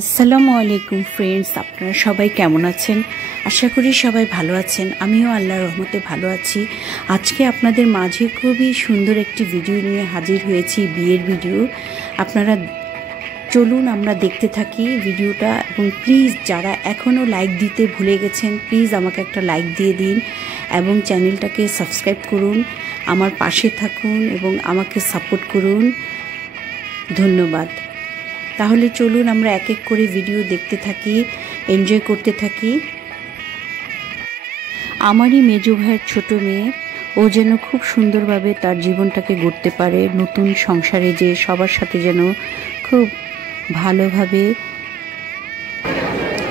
আসসালামু আলাইকুম ফ্রেন্ডস, আপনারা সবাই কেমন আছেন? আশা করি সবাই ভালো আছেন। আমিও আল্লাহর রহমতে ভালো আছি। আজকে আপনাদের মাঝে খুবই সুন্দর একটি ভিডিও নিয়ে হাজির হয়েছি, বিয়ের ভিডিও। আপনারা চলুন আমরা দেখতে থাকি ভিডিওটা। এবং প্লিজ যারা এখনও লাইক দিতে ভুলে গেছেন, প্লিজ আমাকে একটা লাইক দিয়ে দিন এবং চ্যানেলটাকে সাবস্ক্রাইব করুন, আমার পাশে থাকুন এবং আমাকে সাপোর্ট করুন। ধন্যবাদ। তাহলে চলুন আমরা এক এক করে ভিডিও দেখতে থাকি, এনজয় করতে থাকি। আমারই মেজো ভাইয়ের ছোট মেয়ে, ও যেন খুব সুন্দরভাবে তার জীবনটাকে গড়তে পারে, নতুন সংসারে যে সবার সাথে যেন খুব ভালোভাবে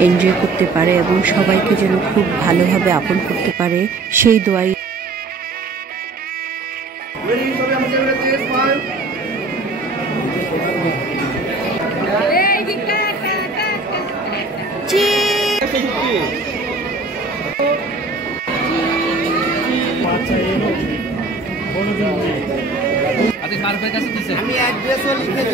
এনজয় করতে পারে এবং সবাইকে যেন খুব ভালোভাবে আপন করতে পারে, সেই দোয়াই। আমি অ্যাড্রেসও লিখে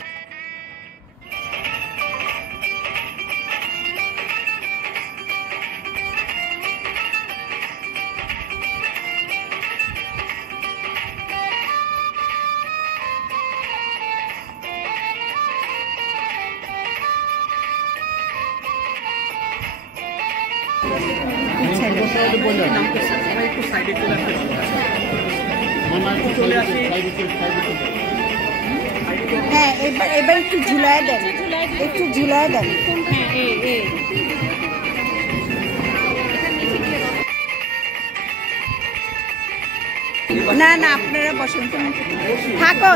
হ্যাঁ, এবার একটু ঝুলায় দেন, একটু ঝুলায় দেন। না না, আপনারা বসুন, থাকো।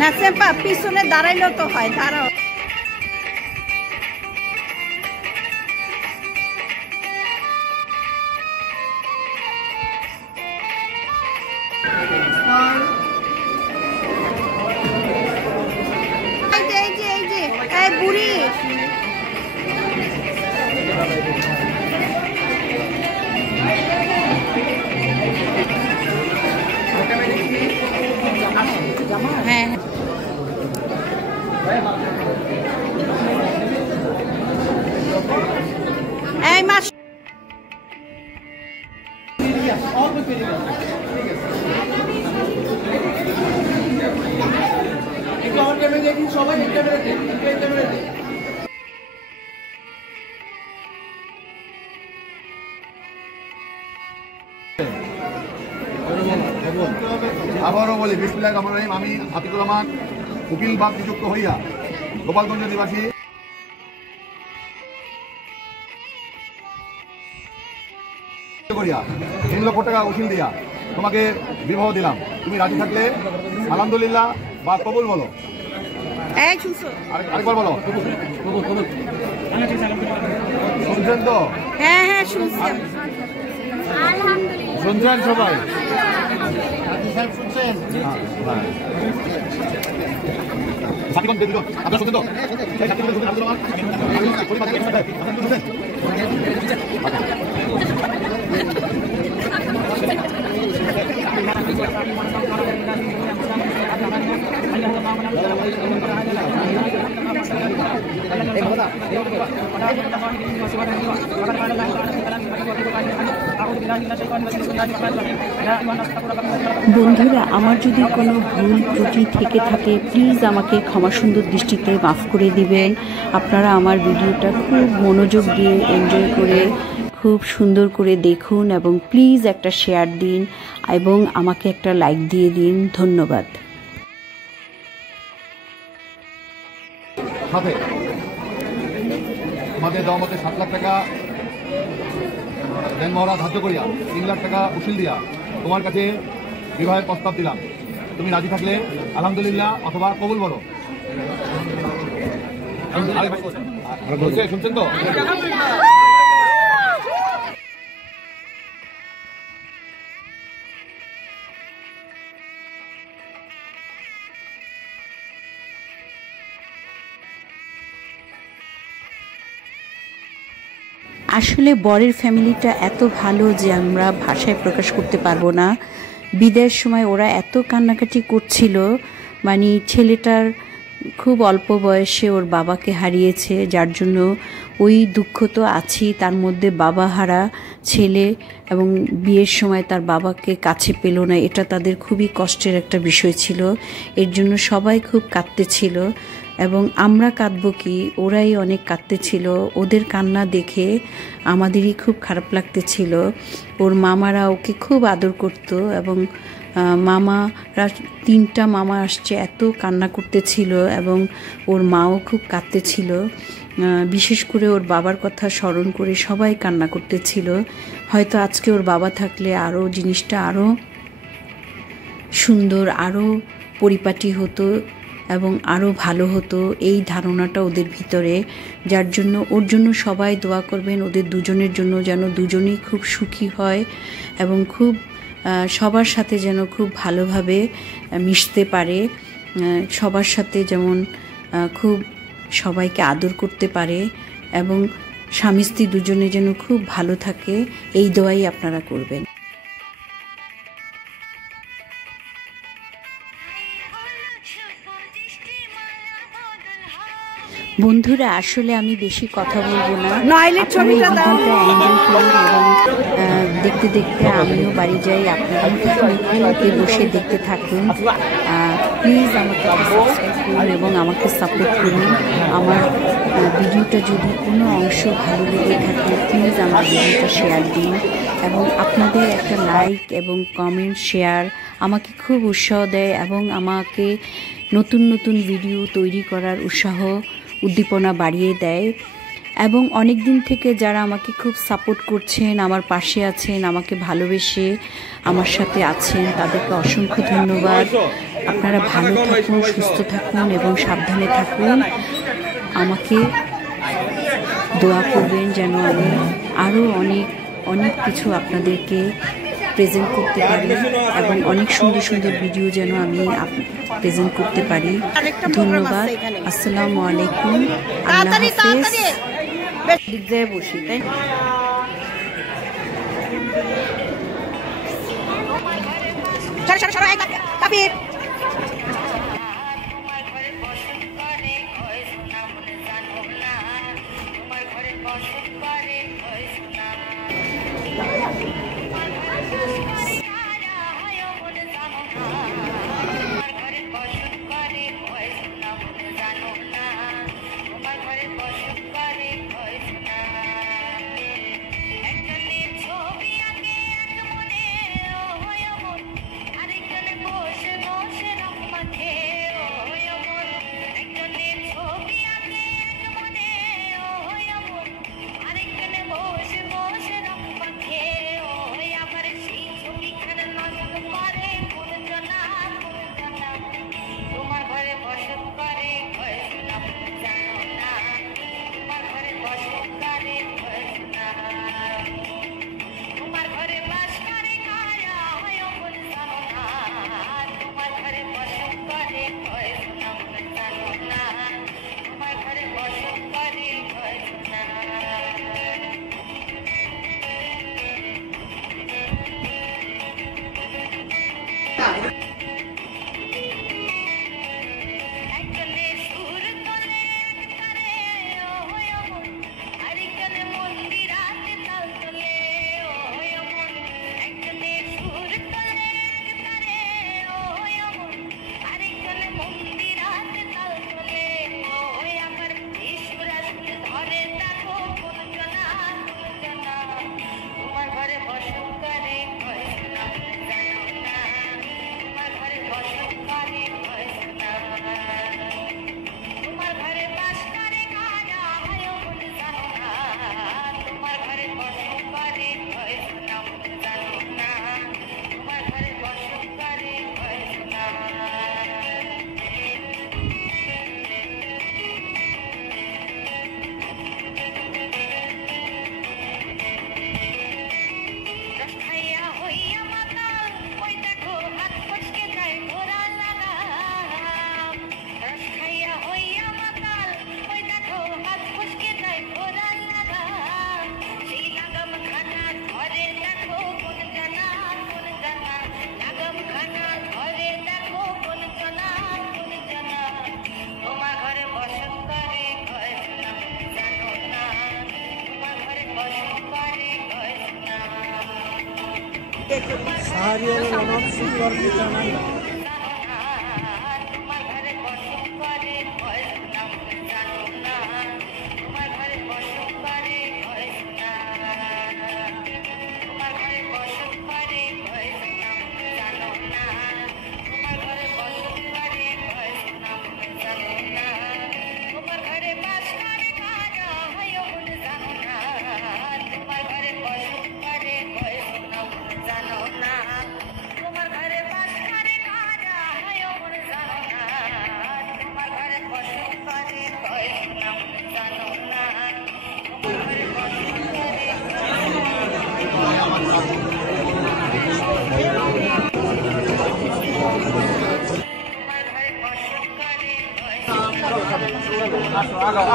নাসেম্পা পিছনে দাঁড়াইলেও তো হয়, দাঁড়াও। বুড়ি হ্যাঁ, এই মাস সবাই আবারও বলি, বিসমিল্লাহির রহমানির রহিম। আমি আতিকুর রহমান, উকিল বাগ নিযুক্ত হইয়া গোপালগঞ্জ নিবাসী করিয়া 3 লক্ষ টাকা উকিল দিয়া তোমাকে বিবাহ দিলাম। তুমি রাজি থাকলে আলহামদুলিল্লাহ বা কবুল বলো। আরেকবার বলো। শুনছেন তো? হ্যাঁ হ্যাঁ, শুনছেন সবাই? আপনারা শুনছেন তো? বন্ধুরা, আমার যদি কোনো ভুল ত্রুটি থেকে থাকে প্লিজ আমাকে ক্ষমা সুন্দর দৃষ্টিতে মাফ করে দিবেন। আপনারা আমার ভিডিওটা খুব মনোযোগ দিয়ে এনজয় করে খুব সুন্দর করে দেখুন এবং প্লিজ একটা শেয়ার দিন এবং আমাকে একটা লাইক দিয়ে দিন। ধন্যবাদ। সাথে আমাদের দেওয়া মতে 7 লাখ টাকা ব্যাংক মহড়া ধার্য করিয়া 3 লাখ টাকা উসিল দিয়া তোমার কাছে বিবাহের প্রস্তাব দিলাম। তুমি রাজি থাকলে আলহামদুলিল্লাহ অথবা কবুল বলো। শুনছেন তো? আসলে বরের ফ্যামিলিটা এত ভালো যে আমরা ভাষায় প্রকাশ করতে পারবো না। বিদায়ের সময় ওরা এত কান্নাকাটি করছিল, মানে ছেলেটার খুব অল্প বয়সে ওর বাবাকে হারিয়েছে, যার জন্য ওই দুঃখ তো আছেই, তার মধ্যে বাবা হারা ছেলে এবং বিয়ের সময় তার বাবাকে কাছে পেল না, এটা তাদের খুবই কষ্টের একটা বিষয় ছিল। এর জন্য সবাই খুব কাঁদতেছিল এবং আমরা কাঁদবো কি, ওরাই অনেক কাঁদতেছিল। ওদের কান্না দেখে আমাদেরই খুব খারাপ লাগতেছিল। ওর মামারা ওকে খুব আদর করতো এবং মামারা 3টা মামা আসছে, এত কান্না করতেছিল এবং ওর মাও খুব কাঁদতেছিল। বিশেষ করে ওর বাবার কথা স্মরণ করে সবাই কান্না করতেছিল। হয়তো আজকে ওর বাবা থাকলে আরও জিনিসটা আরও সুন্দর, আরও পরিপাটি হতো এবং আরও ভালো হতো, এই ধারণাটা ওদের ভিতরে। যার জন্য ওর জন্য সবাই দোয়া করবেন, ওদের দুজনের জন্য যেন দুজনেই খুব সুখী হয় এবং খুব সবার সাথে যেন খুব ভালোভাবে মিশতে পারে, সবার সাথে যেমন খুব সবাইকে আদর করতে পারে এবং স্বামী স্ত্রী দুজনে যেন খুব ভালো থাকে, এই দোয়াই আপনারা করবেন। বন্ধুরা, আসলে আমি বেশি কথা বলবো না, ভিডিওটা এনজয় করুন এবং দেখতে দেখতে আমিও বাড়ি যাই, আপনারা বসে দেখতে থাকুন। প্লিজ আমাকে সাবস্ক্রাইব করুন এবং আমাকে সাপোর্ট করুন। আমার ভিডিওটা যদি কোনো অংশ ভালো লেগে থাকে প্লিজ আমার ভিডিওটা শেয়ার দিন এবং আপনাদের একটা লাইক এবং কমেন্ট শেয়ার আমাকে খুব উৎসাহ দেয় এবং আমাকে নতুন নতুন ভিডিও তৈরি করার উৎসাহ উদ্দীপনা বাড়িয়ে দেয়। এবং অনেক দিন থেকে যারা আমাকে খুব সাপোর্ট করছেন, আমার পাশে আছেন, আমাকে ভালোবেসে আমার সাথে আছেন, তাদেরকে অসংখ্য ধন্যবাদ। আপনারা ভালো থাকুন, সুস্থ থাকুন এবং সাবধানে থাকুন। আমাকে দোয়া করবেন যেন আমি আরও অনেক কিছু আপনাদেরকে প্রেজেন্ট করতে পারি এবং অনেক সুন্দর সুন্দর ভিডিও যেন আমি প্রেজেন্ট করতে পারি। ধন্যবাদ। আসসালামু আলাইকুম। আল্লাহ হাফেজ। বসি তাই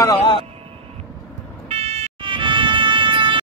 Agak.